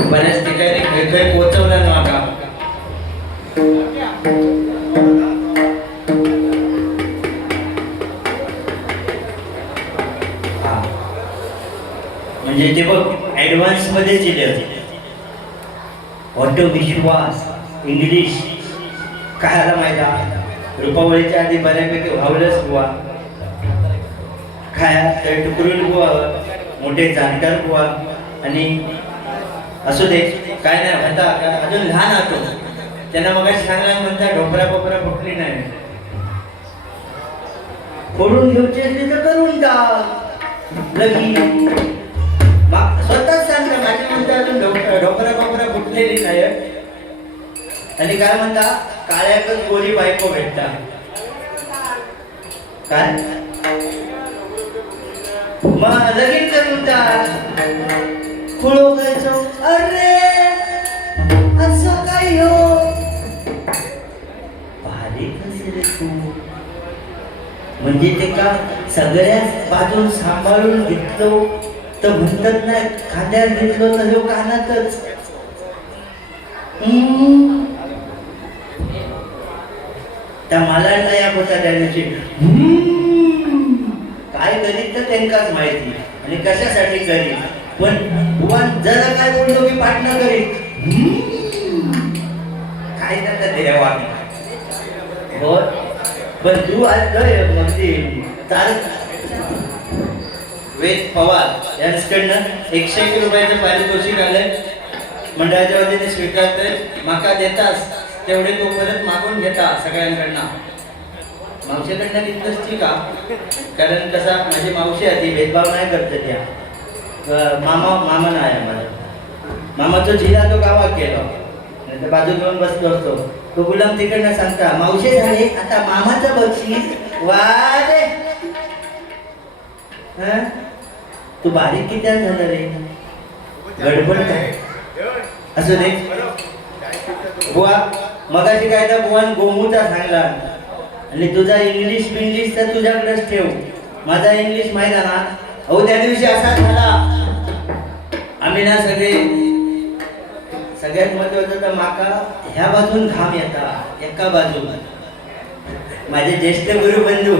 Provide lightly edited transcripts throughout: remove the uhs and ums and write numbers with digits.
बऱ्याच ठिकाणी खै पोहोचवलं नका. म्हणजे ते बघ ऍडव्हान्स मध्ये दिले होते. ऑटो विश्वास इंग्लिश काय आला माहिती रुपावळीच्या आधी बऱ्यापैकी व्हावलंच बुवा काय तर टुकरून बुवा मोठे जाणकार बुवा आणि असू दे काय नाही म्हणता अजून लहान होतो त्यांना मग सांगला म्हणता ढोपरा बोपरा फुटली नाही फोडून घ्यायचे असले तर करून टाक लगी स्वतःच सांगता माझ्या म्हणता अजून ढोपरा बोपरा फुटलेली नाही आणि काय म्हणता काळ्याकच गोरी बायको भेटता काय मग लगीन करून टाक खुळो खायचो अरे असं काय हो भारी कसे रे तू म्हणजे ते का सगळ्याच बाजून सांभाळून घेतलो तर म्हणतात नाही खांद्यात घेतलो तर ह्यो कानातच त्या मला तयार होता त्या दिवशी काय करीत तर त्यांकाच माहिती आणि कशासाठी करीत पण बुवा जरा काय बोललो की पाठणं करीत काय करता देवा हो पण तू आज म्हणजे चाल वेद पवार यांच्याकडनं 101 रुपयाचं पारितोषिक आलंय मंडळाच्या वतीने स्वीकारतोय माका देतास तेवढे तो परत मागून घेता सगळ्यांकडनं मावशीकडनं घेतलंच ठीक आहे कारण कसा माझी मावशी आहे ती भेदभाव नाही करत त्या मामा नाही मला मामाचं झिला तो गावात गेलो नाही बाजू घेऊन बसलो असतो तो गुलाम तिकडनं सांगता मावशी झाले आता मामाचं बक्षीस वा रे तू बारीक किती झालं रे गडबड काय असं दे बुवा मगाशी काय तर बुवान गोमूचा सांगला आणि तुझा इंग्लिश तर तुझ्याकडेच ठेव माझा इंग्लिश माहिती ना अहो त्या दिवशी असा झाला आम्ही ना सगळ्यात महत्वाचं तर माका ह्या बाजून घाम येता एका बाजूला माझे ज्येष्ठ गुरुबंधू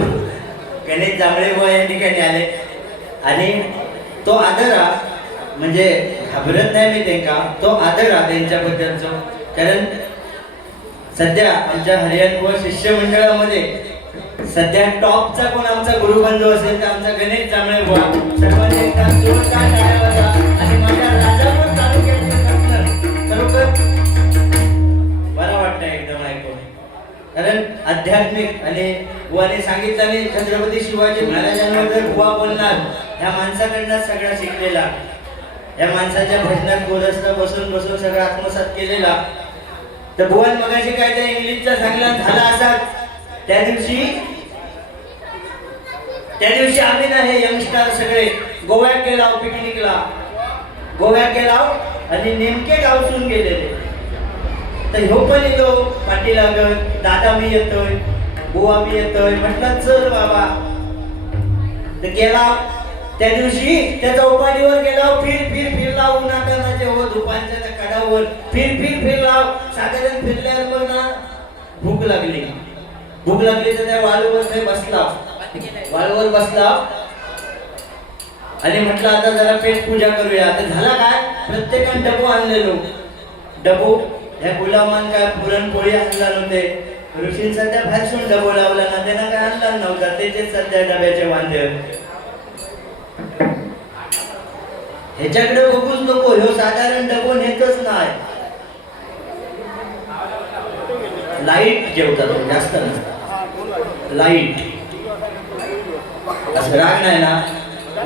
गणेश जांभळे बुवा या ठिकाणी आले आणि तो आदरा म्हणजे घाबरत नाही मी त्यांना तो आदर आहे त्यांच्याबद्दलचा कारण सध्या आमच्या हरियाण व शिष्यमंडळामध्ये सध्या टॉपचा कोण आमचा गुरुबंधू असेल तर आमचा गणेश जांभळे बुवा सर्वांनी एकदा जोरदार टाळ्या वाजवा आणि माझ्या राजापूर तालुक्यातील खरोखर बरं वाटतं एकदम ऐकून कारण आध्यात्मिक आणि बुवाने सांगितलं आणि छत्रपती शिवाजी महाराजांबद्दल बुवा बोलणार ह्या माणसाकडनं सगळा शिकलेला या माणसाच्या भजनात गोरस्त बसून सगळं आत्मसात केलेला तर भुवन मगाशी काय त्या इंग्लिशचा सांगला झाला असा त्या दिवशी आम्ही ना हे यंगस्टर सगळे गोव्यात गेला पिकनिकला गोव्यात गेला आणि नेमके गावसून गेलेले तर ह्यो पण येतो पाठी लागत दादा मी येतोय बुवा मी येतोय म्हटलं चल बाबा तर गेला त्या दिवशी त्या चौपाटीवर गेला फिरला उन्हातानाचे हो दुपारच्या त्या कडावर फिरला साधारण फिरल्यावर ना भूक लागली तर त्या वाळूवर बसला आणि म्हटलं आता जरा पेट पूजा करूया आता झाला काय प्रत्येकाने डबो आणलेलो डबो ह्या गुलामान काय पुरणपोळी आणला नव्हते ऋषीन सध्या बाहेरसून डबो लावला ना त्यांना काय आणला नव्हता त्याचे सध्या डब्याचे वांदे ह्याच्याकडे बघूच नको ह्यो साधारण डबो नेतच नाही लाईट जेवतात जास्त नसतात लाईट असं राग नाही ना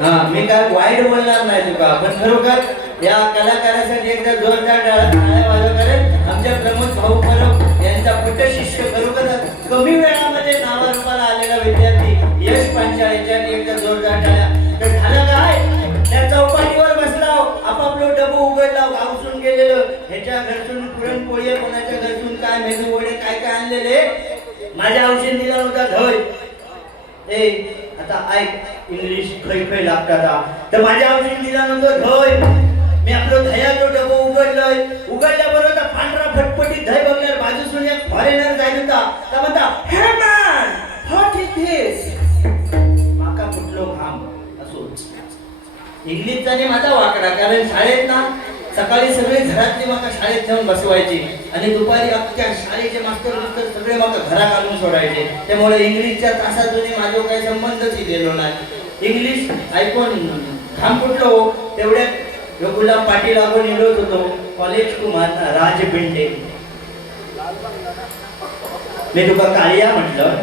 हा मी काय वाईट बोलणार नाही तुका पण खरोखर या कलाकारासाठी एकदा जोरदार टाळ्या वाजवणारे आमच्या प्रमोद भाऊ परब यांचा पुट्ट शिष्य खरोखर कमी वेळामध्ये नावारूपाला आलेला विद्यार्थी यश पांचाळीच्या एकदा जोरदार टाळ्या तर झालं काय त्या चौपाटीवर बसला आपापलं डबो उघडला गावसून गेलेलं ह्याच्या घरसून पुरणपोळी कोणाच्या घरसून काय मेनू वडे काय आणलेले माझ्या औषध दिला नव्हता धय ए आता ऐक इंग्लिश खै लागतात तर माझ्या औषध दिला नव्हतं धय मी आपलं दह्याचं डबो उघड इंग्लिशचा नाही माझा वाकडा, कारण शाळेत ना सकाळी सगळे घरातले माका शाळेत जाऊन बसवायचे आणि दुपारी अख्ख्या शाळेचे मास्तर बिस्तर सगळे माका घरात आणून सोडायचे. त्यामुळे इंग्लिशच्या तासातून माझा काही संबंधच इलेलो नाही. इंग्लिश ऐकून थांब कुठलो तेवढ्यात गुलाम पाटील आपण निघत होतो कॉलेज कुमार राजपिंडे. मी तुका काळिया म्हटलं,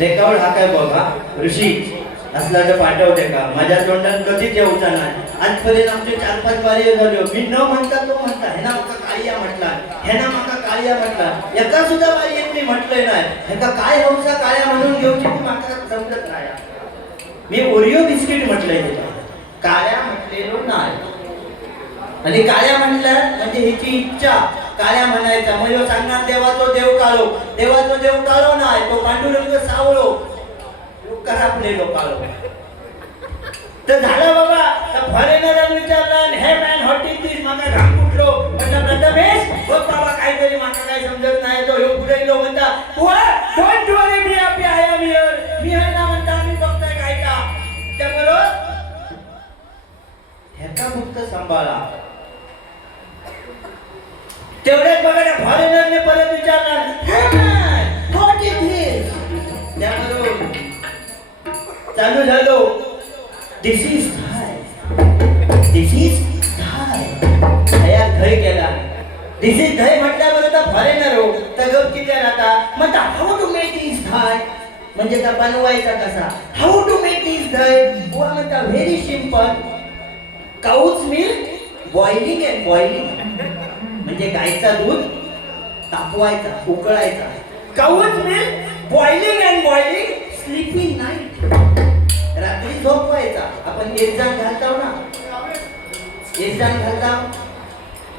रेकॉर्ड हा काय बघा ऋषी असला तर पाठवते का, माझ्या तोंडात कधीच येऊचा नाही. आजपर्यंत आमचे 4-5 बारी झालो, मी न म्हणता तो म्हणता ह्याना माका काळिया म्हटला, ह्याना माका काळिया म्हटला, एका सुद्धा बारी येत मी म्हटलंय नाही. ह्याका काय हौसा काळ्या म्हणून घेऊची ती माका समजत नाही. मी ओरिओ बिस्किट म्हटलंय तुला, काळ्या म्हटलेलो नाही. आणि काळ्या म्हटलं म्हणजे ह्याची इच्छा काळ्या म्हणायचा. म्हणजे सांगणार देवाचो देव काळो, देवाचो देव काळो नाही, तो पांडुरंग सावळो करापलेलो काळो. तर झालं बाबा, फॉरेनर विचारला हे मॅन व्हॉट इज दिस, माका घाम कुठलो म्हटलं प्रथमेश बघ बाबा काहीतरी माका काय समजत नाही. तो ह्यो पुढे गेलो म्हणता डोंट वरी मी हॅपी आय एम हिअर, मी आहे ना म्हणता मी बघताय काय का. त्यामुळं ह्याचा फक्त सांभाळा. तेवढ्याच बघा त्या फॉरेनरने परत विचारला हे मॅन व्हॉट इज दिस. त्यामुळं चालू झालो दिस इज थाय, दिस इज थाय. तयार थय केला. दिस इज थाय म्हटल्याबरोबर फॉरेनर हो तर गप किती राहता म्हणता हाऊ टू मेक दिस थाय, म्हणजे का बनवायचा कसा, हाऊ टू मेक दिस थाय. बुवा म्हणता व्हेरी सिंपल, काऊच मिल्क बॉइलिंग अँड बॉइलिंग, म्हणजे गायचा दूध तापवायचा उकळायचा. काऊच milk boiling and boiling sleeping night, रात्री झोपवायचा. आपण एरजान घालताव ना, एरजान घालताव,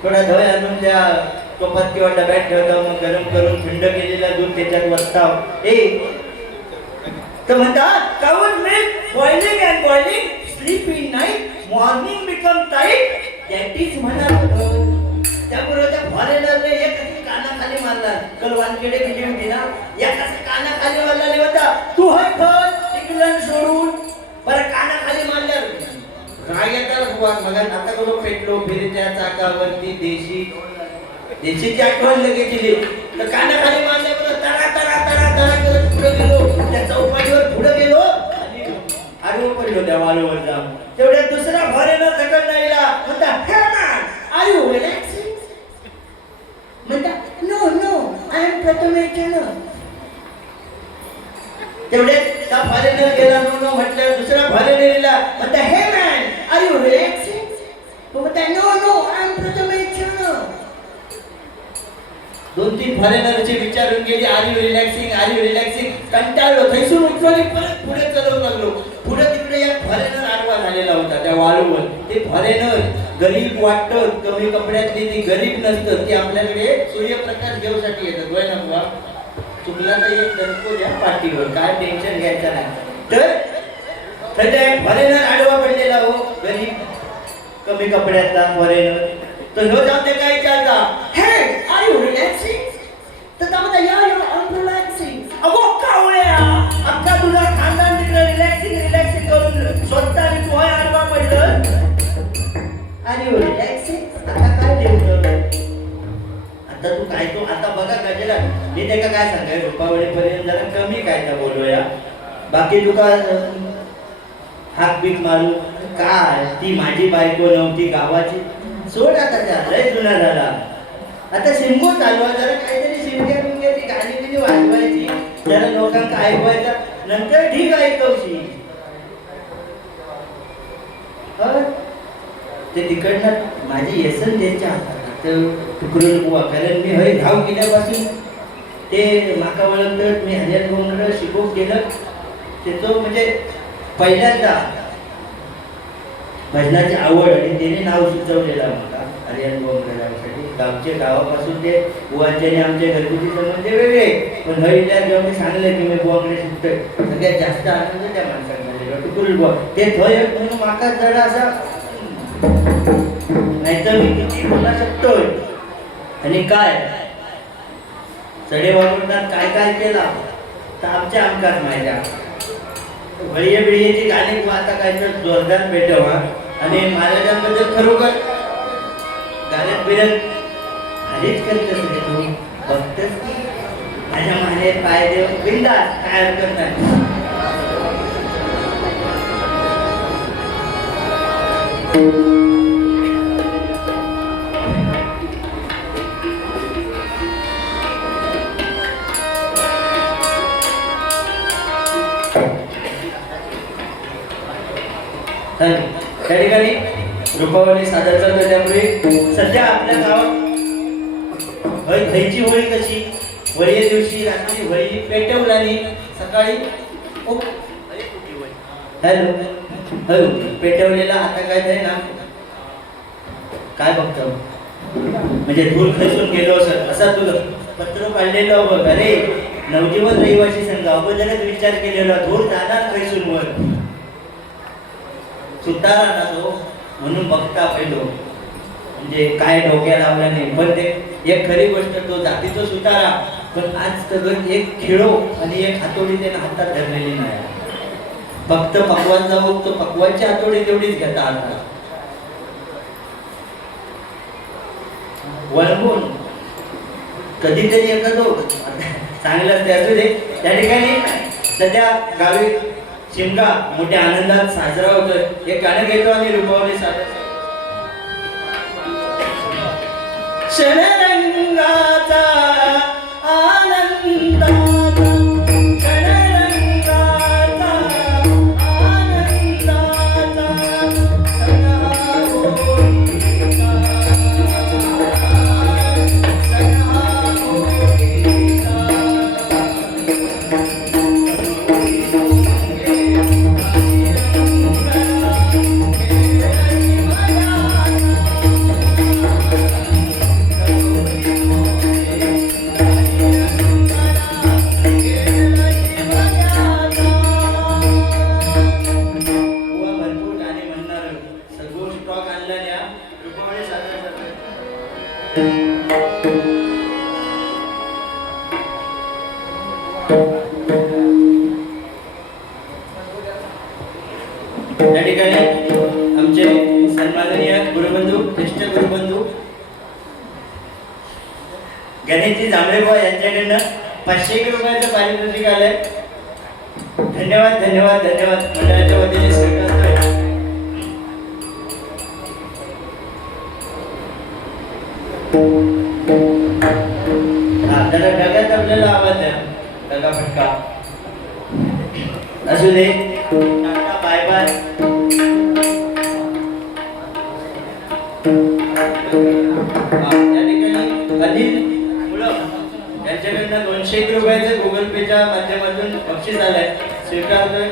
थोडा दही आणून त्या कपात किंवा डब्यात ठेवताव, मग गरम करून थंड केलेला दूध त्याच्यात वतताव. तर म्हणतात काऊच milk boiling and boiling sleep in night morning become tight, that is म्हणाल. त्यामुळे त्या फॉरेनरने एक कानाखाली मारला, कल वानखेडे गेली होती ना, एका कानाखाली मारला होता तू हाय खत इंग्लंड सोडून, बरं कानाखाली मारल्यावर राग येतात मग आता कलो पेटलो फिरत्या चाकावरती देशीची आठवण लगेच दिली. तर कानाखाली मारल्यावर तरा तरा तरा तरा करत पुढे गेलो, त्या चौपाटीवर पुढे गेलो आणि आडवं पडलो त्या वाळूवर जाऊन. तेवढ्यात दुसरा फॉरेनर सकट राहिला म्हणता हे मॅन आर यू रिलॅक्सिंग, म्हणता no no I am Prathamesh. तेवढ्यात त्या फॉरेनर गेला नो नो म्हटलं, दुसरा फॉरेनर गेला म्हणता हे मॅन आर यू रिलॅक्सिंग, तो म्हणता no no I am Prathamesh. 2-3 फॉरेनरचे विचारून गेली are you relaxing are you relaxing. कंटाळलो, थैसून उठलो आणि परत पुढे चालू लागलो. पुढे तिकडे एक फॉरेनर आडवा झालेला होता त्या वाळूवर. ते फॉरेनर गरीब वाटतं, कमी कपड्यातली ती गरीब नसतं, ती आपल्याकडे सूर्यप्रकाश घेऊसाठी येतात. वय ना बुवा, चुकला तर एक दणको द्या पाठीवर, काय टेन्शन घ्यायचं नाही. तर फॉरेनर आडवा पडलेला हो, गरीब कमी कपड्यातला फॉरेनर. तर ह्यो जाऊन ते काय विचारता हे आर यू रिलॅक्सिंग, तर त्यामध्ये या या आय एम रिलॅक्सिंग. अगो कावळ्या, अख्खा तुझा खानदान तिकडे रिलॅक्सिंग रिलॅक्सिंग करून स्वतः तू हाय आडवा पडलं. आर यू रिलॅक्सिंग, आता काय देऊ आता तू काय तो आता बघा गजला मी त्याला काय सांगाय रुपावळीपर्यंत जरा कमी काय तर बोलूया. बाकी तुका हाक बीक मारू काय, ती माझी बायको नव्हती गावाची, सोड आता त्या लय जुना झाला. आता शिंगो चालवा, जरा काहीतरी शिमग्या बिमग्याची गाणी बिणी वाजवायची, जरा लोकांना ऐकवायचा, नंतर ठीक ऐकवशी. ते तिकडनं माझी येसन त्यांच्या हातात तुकडून बुवा, कारण मी हय धाव केल्यापासून ते माका वळखत मी हरियाण गोंगड शिकवून गेलं. त्याचं म्हणजे पहिल्यांदा भजनाची आवड आणि त्याने नाव सुचवलेलं मला हरियाण गोंगडसाठी. गावच्या गावापासून ते बुवांचे आमचे घरगुती संबंध वेगळे, पण हरीला जेव्हा मी सांगलं की मी बुवाकडे शिकतोय, सगळ्यात जास्त आनंद त्या माणसांना तुकडून बुवा ते थय म्हणून माका जरा असा, नाहीतर मी किती बोला शकतोय. आणि काय सडे वागवतात काय काय केला तर आमच्या आमकाच माहिती. बळीये बिळीयेची गाणी तू आता काय तर जोरदार पेटव हा. आणि महाराजांबद्दल खरोखर गाण्यात बिरत भारीच करतेस रे तू. बघतेस की माझ्या माने पाय देव बिंदास, काय हरकत नाही. त्या ठिकाणी रूपावली सादर करतो. त्यामुळे सध्या आपल्या गावात खयची होळी कशी, होळी दिवशी रात्री होळी पेटवल्याने सकाळी हॅलो हॅलो पेटवलेला आता काय आहे ना, काय बघतो म्हणजे धूर खसून गेलो सर असा तुला पत्र काढलेलं बघ. अरे नवजीवन रहिवासी संघ अगोदरच विचार केलेला धूर जाणार खसून वर सुतारा ना तो, म्हणून बघता पेलो म्हणजे काय डोक्या लावला नाही. पण ते एक खरी गोष्ट तो जातीचा सुतारा, पण आज सगळं एक खिळो आणि एक हातोडी त्याने हातात धरलेली नाही. फक्त पकवान जाऊ तो पकवानची हातोडी तेवढीच घेता आता वळवून कधीतरी एखादं चांगलं असते असू दे. त्या ठिकाणी सध्या गावी शिमगा मोठ्या आनंदात साजरा होतोय. एक गाणं घेतो आणि रूपावली सादर. शरणरंगाचा आनंदाचा शरणरंगाचा आनंदाचा सणा होळीचा सणा होळीचा. त्या ठिकाणी आमचे सन्माननीय गुरुबंधू, ज्येष्ठ गुरुबंधू गणेशजी जांभळेबुवा यांच्याकडनं 500 रुपयाचं पारितोषिक आलंय. धन्यवाद धन्यवाद धन्यवाद मंडळाच्या वतीने स्वीकारतोय. जरा ढगात आपल्याला आवाज द्या, ढगा फटका असू दे. Tata bye bye. या ठिकाणी अनिल मुळं यांच्याकडनं 201 रुपयाचं गुगल पेच्या माध्यमातून बक्षीस आलंय, स्वीकारतोय.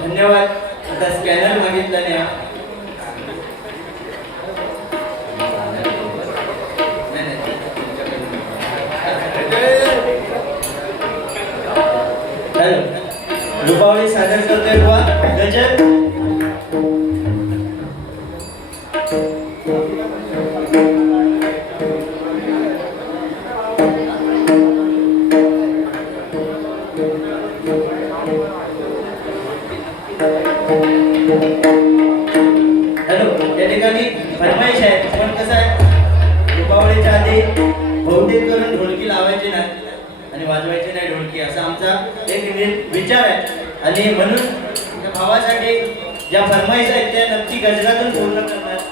धन्यवाद. आता स्कॅनर मागितला नाही. रूपावली सादर करतोय बुवा गजब. हॅलो या ठिकाणी फरमाईश आहे. पण कसं आहे, रूपावलीच्या आधी बहुतेक करून ढोलकी लावायची नाही आणि वाजवायची नाही ढोलकी, असा आमचा एक विचार आहे. आणि म्हणून त्या भावासाठी ज्या फरमाईश आहेत त्या नक्की गजरातून पूर्ण करणार.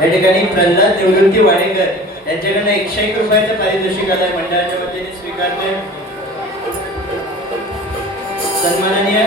या ठिकाणी प्रल्हाद निवृत्ती वाडेकर यांच्याकडनं 101 रुपयाचं पारितोषिक आलंय मंडळाच्या वतीने स्वीकारते. सन्माननीय